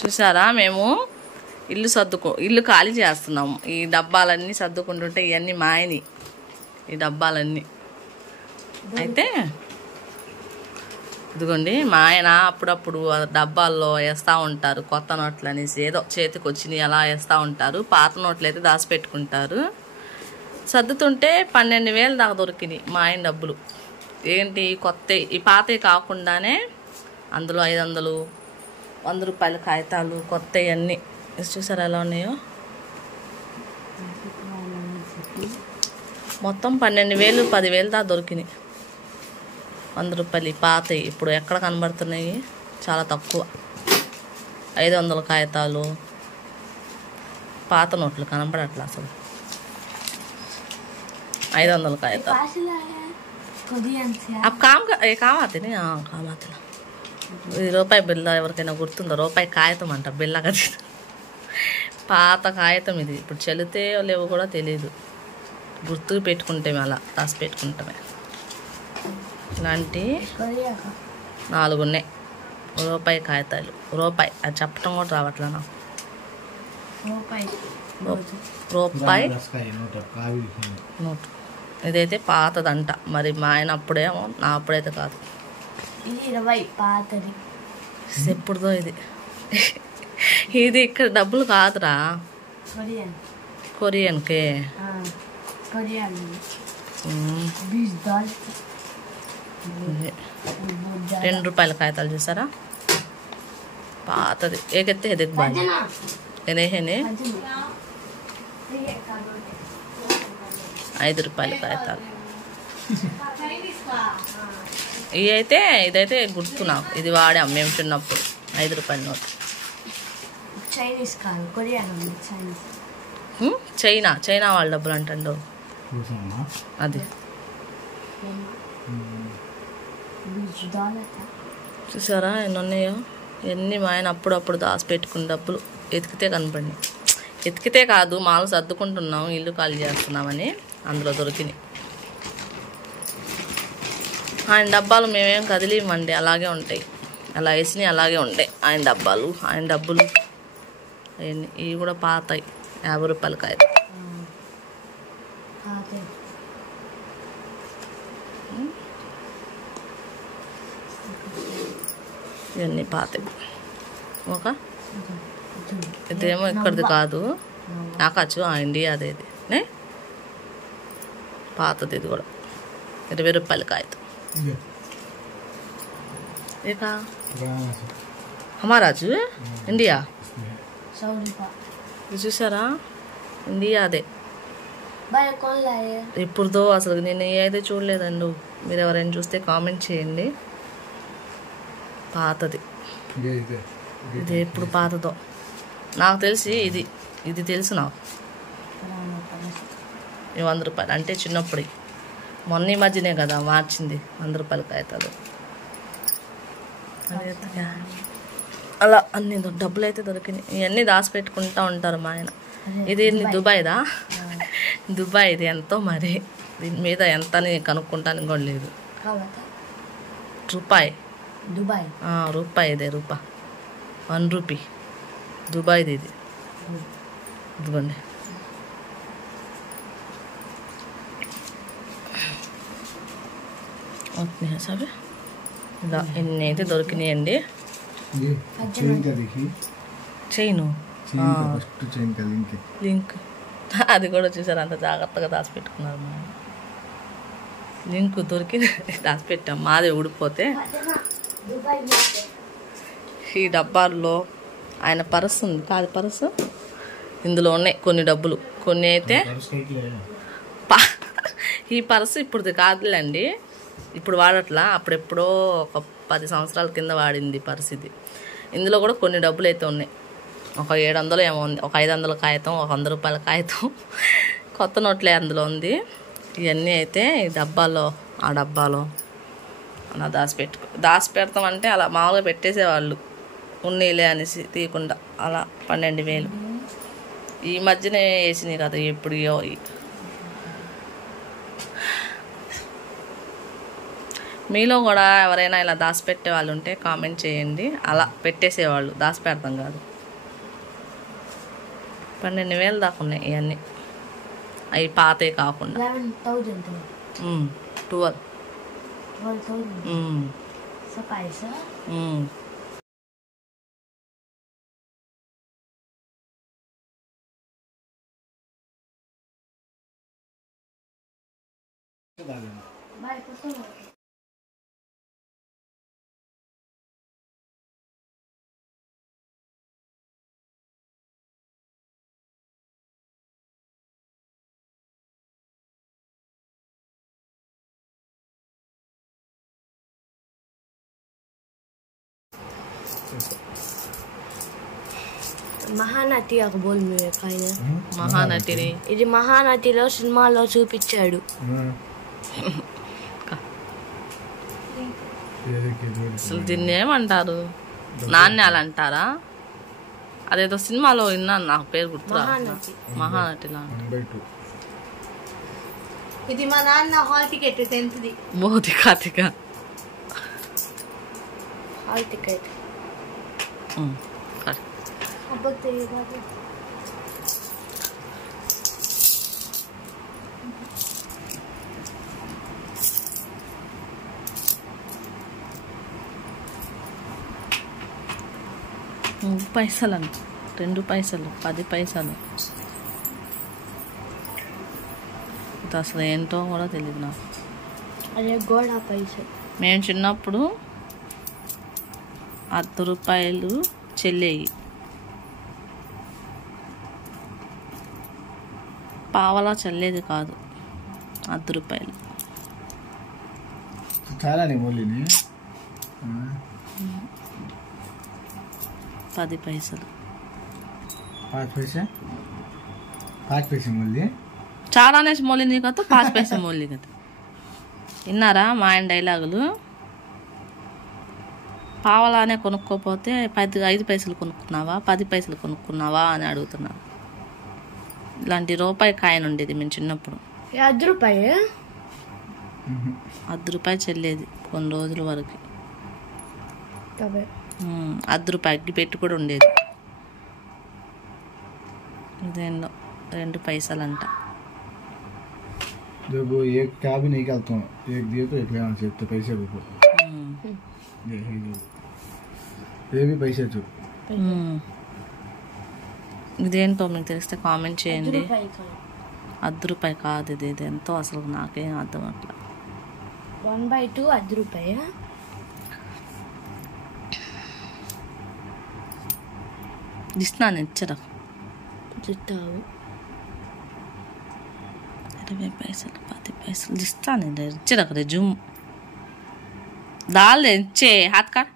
చూసారా, మేము ఇల్లు ఖాళీ చేస్తున్నాము. ఈ డబ్బాలన్నీ సర్దుకుంటుంటే ఇవన్నీ మాయని, ఈ డబ్బాలన్నీ. అయితే ఇదిగోండి, మా ఆయన అప్పుడప్పుడు డబ్బాల్లో వేస్తూ ఉంటారు కొత్త నోట్లు అనేసి. ఏదో చేతికి వచ్చినాయి అలా వేస్తూ ఉంటారు. పాత నోట్లు అయితే దాచిపెట్టుకుంటారు. సర్దుతుంటే 12,000 దాకా దొరికినాయి మా ఆయన డబ్బులు. ఏంటి కొత్త, ఈ పాతవి కాకుండానే అందులో 500, 100 రూపాయల కాగితాలు కొత్తవి అన్నీ. చూసారా ఎలా ఉన్నాయో. మొత్తం 12,000, 10,000 దాకా దొరికినాయి. 100 రూపాయలు పాతవి ఇప్పుడు ఎక్కడ కనబడుతున్నాయి, చాలా తక్కువ. 500 కాగితాలు, పాత నోట్లు కనబడట్లా అసలు. 500 కాగితాలు. अब काम आते नहीं. काम आते ना. రూపాయి బిల్ల ఎవరికైనా గుర్తుందో? రూపాయి కాగితం అంట, బిల్ల కదా. పాత కాగితం ఇది. ఇప్పుడు చెల్లితే లేవో కూడా తెలియదు. గుర్తుకు పెట్టుకుంటే అలా రాసి పెట్టుకుంటామే. ఇలాంటి 4 ఉన్నాయి రూపాయి కాగితాలు. రూపాయి అది చెప్పటం కూడా రావట్లే నాకు. రూపాయి నోటు. ఇదైతే పాతదంట. మరి మా ఆయన అప్పుడేమో, నా అప్పుడైతే కాదు. ఎప్పుడుదో ఇది. ఇది ఇక్కడ డబ్బులు కాదురా, కొరియన్కే. 2 రూపాయల కాగితాలు చూసారా, పాతది. ఏకైతే ఎదగ బాగా ఎనేహేనే. 5 రూపాయల కాగితాలు. ఇదైతే గుర్తు నాకు. ఇది వాడాం మేము చిన్నప్పుడు. 5 రూపాయల నోటు. చైనా వాళ్ళ డబ్బులు అంటాడు అది. చూసారా ఎన్ని ఉన్నాయో. ఎన్ని మా ఆయన అప్పుడప్పుడు దాచిపెట్టుకున్న డబ్బులు ఎతికితే కనపడి. ఎతికితే కాదు, మాలు సర్దుకుంటున్నాం, ఇల్లు ఖాళీ చేస్తున్నామని అందులో దొరికినాయి. ఆయన డబ్బాలు మేమేం కదిలిమండి, అలాగే ఉంటాయి. అలా వేసినాయి అలాగే ఉంటాయి ఆయన డబ్బాలు. ఆయన డబ్బులు అవన్నీ. ఇవి కూడా పాతాయి. 50 రూపాయల కాయలు. ఇవన్నీ పాతాయి. ఒక ఇదేమో ఇక్కడిది కాదు, ఆకాచ్చు ఇండియా అదేది పాతది. ఇది కూడా 20 రూపాయల కాగితం. హమారాజు ఇండియా. ఇది చూసారా, ఇండియా అదే. ఇప్పుడుదో అసలు నేను ఏదైతే చూడలేదండి. మీరు ఎవరైనా చూస్తే కామెంట్ చేయండి. పాతది ఇది. ఎప్పుడు పాతదో నాకు తెలిసి ఇది తెలుసు నాకు. 100 రూపాయలు అంటే చిన్నప్పుడు. మొన్న ఈ మధ్యనే కదా మార్చింది 100 రూపాయల కాగితాలు. అలా అన్ని డబ్బులు అయితే దొరికినాయి. ఇవన్నీ దాచిపెట్టుకుంటూ ఉంటారు మా ఆయన. ఇది దుబాయ్దా? దుబాయ్ ఇది. ఎంతో మరి దీని మీద ఎంత అని కనుక్కుంటాను కూడా లేదు. రూపాయి రూపాయి. ఇదే రూపాయి 1 రూపీ దుబాయ్ది ఇది. ఇదిగోండి. ఓకే సార్, ఇలా ఎన్ని అయితే దొరికినాయండి. చైను లింక్ అది కూడా చూసారు. అంత జాగ్రత్తగా దాచిపెట్టుకున్నారు. మా లింక్ దొరికింది, దాచిపెట్టాం. మాదే ఊడిపోతే. ఈ డబ్బాల్లో ఆయన పర్సు ఉంది కాదు, పర్సు ఇందులో ఉన్నాయి కొన్ని డబ్బులు. కొన్ని అయితే ఈ పర్సు ఇప్పుడుది కాదులేండి, ఇప్పుడు వాడట్లా. అప్పుడెప్పుడో ఒక 10 సంవత్సరాల కింద వాడింది పరిస్థితి. ఇందులో కూడా కొన్ని డబ్బులు అయితే ఉన్నాయి. ఒక 700 ఏమో ఉంది. ఒక 500 కాగితం, ఒక 100 రూపాయల కాగితం, కొత్త నోట్లే అందులో ఉంది. ఇవన్నీ అయితే ఈ డబ్బాలో, ఆ డబ్బాలో అలా దాచిపెడతామంటే అలా మామూలుగా పెట్టేసేవాళ్ళు. ఉన్నీలే అనేసి తీయకుండా అలా 12,000. ఈ మధ్యనే వేసినాయి కదా ఎప్పుడు. మీలో కూడా ఎవరైనా ఇలా దాచిపెట్టే వాళ్ళు ఉంటే కామెంట్ చేయండి. అలా పెట్టేసేవాళ్ళు, దాచిపెడతాం కాదు. 12,000 దాకా ఉన్నాయి ఇవన్నీ, అవి పాతే కాకుండా. 12,000. మహానటి ఒక బోల్ పైన మహానటిని ఇది మహానటిలో సినిమాలో చూపించాడు. అసలు దీన్ని ఏమంటారు, నాణ్యాలు అంటారా? అదేదో సినిమాలో విన్నాను, నాకు పేరు గుర్తురా. మహానటిలా ఇది మా నాన్న హాల్ టికెట్ 10th భౌతిక హాల్ టికెట్. పైసలు అంట, 2 పైసలు, 10 పైసలు. అసలు ఏంటో కూడా తెలియదు నాకు. అదే గోడ పైసలు. మేము చిన్నప్పుడు 10 రూపాయలు చెల్లేయి, పావలా చెల్లేది కాదు, 10 రూపాయలు. చాలా 10 పైసలు, 5 पैसे मूल्य చాలానే మూల్యం కదా, 5 పైసా మూల్యం కదా. విన్నారా మా ఆయన డైలాగులు? పావలానే కొనుక్కోపోతే 5 పైసలు కొనుక్కున్నావా, 10 పైసలు కొనుక్కున్నావా అని అడుగుతున్నారు. ఇలాంటి రూపాయి కాయన ఉండేది మేము చిన్నప్పుడు. 10 రూపాయ 10 రూపాయలు చెల్లేది కొన్ని రోజుల వరకు. 10 రూపాయకి పెట్టి కూడా ఉండేది. ఇదేందో 2 పైసలు అంట. जब एक क्या भी नहीं करता हूँ, एक दिए तो एक लेना चाहिए, तो पैसे को ये भी पैसे चुप. ఇదేంటో మీకు తెలిస్తే కామెంట్ చేయండి. 10 రూపాయి కాదు ఇది, ఇది ఎంతో అసలు నాకేం అర్థం అట్లా. 1/2 10 రూపాయ. ఇస్తున్నాను, ఇచ్చరా 20 పైసలు 10 పైసలు ఇస్తాను, ఇచ్చరా రెజ్యూమ్ దాల్ ఇచ్చే హాత్ కాట్.